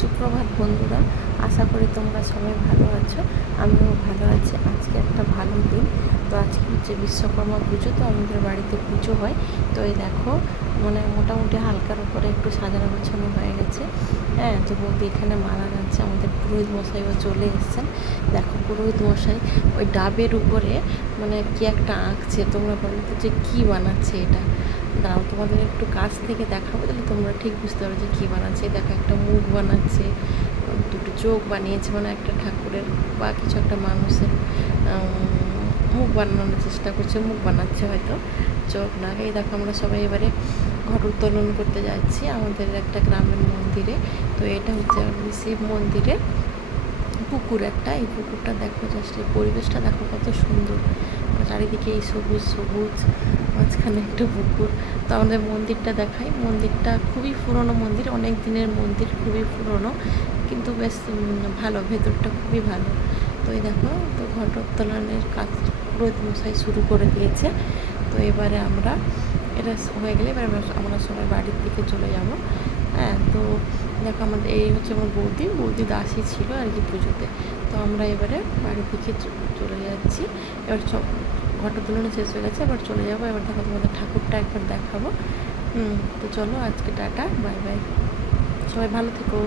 সুপ্রভাত বন্ধুরা, আশা করি তোমরা সবাই ভালো আছো। আমিও ভালো আছি। আজকে একটা ভালো দিন। তো আজকে হচ্ছে বিশ্বকর্মা পুজো, তো আমাদের বাড়িতে পুজো হয়। তো এই দেখো, মানে মোটামুটি হালকার উপরে একটু সাজানো গোছানো হয়ে গেছে। হ্যাঁ, তো বৌদি এখানে মালা গাচ্ছে। আমাদের পুরোহিত মশাইও চলে এসেছেন। দেখো, পুরোহিত মশাই ওই ডাবের উপরে মানে কি একটা আঁকছে। তোমরা বলো তো যে কী বানাচ্ছে এটা। দাঁড়াও, তোমাদের একটু কাছ থেকে দেখাবো, তাহলে তোমরা ঠিক বুঝতে পারো যে কী বানাচ্ছে। দেখো, একটা মুখ বানাচ্ছে, দুটো চোখ বানিয়েছে, মানে একটা ঠাকুরের বা কিছু একটা মানুষের মুখ বানানোর চেষ্টা করছে। মুখ বানাচ্ছে হয়তো, চোখ না। এই দেখো, আমরা সবাই এবারে ঘট উত্তোলন করতে যাচ্ছি আমাদের একটা গ্রামের মন্দিরে। তো এটা হচ্ছে শিব মন্দিরের পুকুর একটা। এই পুকুরটা দেখো, জাস্ট এই পরিবেশটা দেখো কত সুন্দর। চারিদিকে এই সবুজ সবুজ, মাঝখানে একটা পুকুর। তো আমাদের মন্দিরটা দেখাই। মন্দিরটা খুবই পুরনো মন্দির, অনেক দিনের মন্দির, খুবই পুরনো, কিন্তু বেশ ভালো, ভেতরটা খুবই ভালো। তো এই দেখো, তো ঘটোত্তোলনের কাজ পুরোহিত মশাই শুরু করে দিয়েছে। তো এবারে আমরা এটা হয়ে গেলে এবার আমরা সবাই বাড়ির দিকে চলে যাব। হ্যাঁ, তো দেখো, আমাদের এই হচ্ছে আমার বৌদি দাসী ছিল আর কি পুজোতে। তো আমরা এবারে বাড়ির দিকে চলে যাচ্ছি। এবার সব ঘটোত্তোলন শেষ হয়ে গেছে, এবার চলে যাবো। এবার দেখো, তোমাদের ঠাকুরটা একবার দেখাবো। তো চলো, আজকে টাটা, বাই বাই, সবাই ভালো থেকো।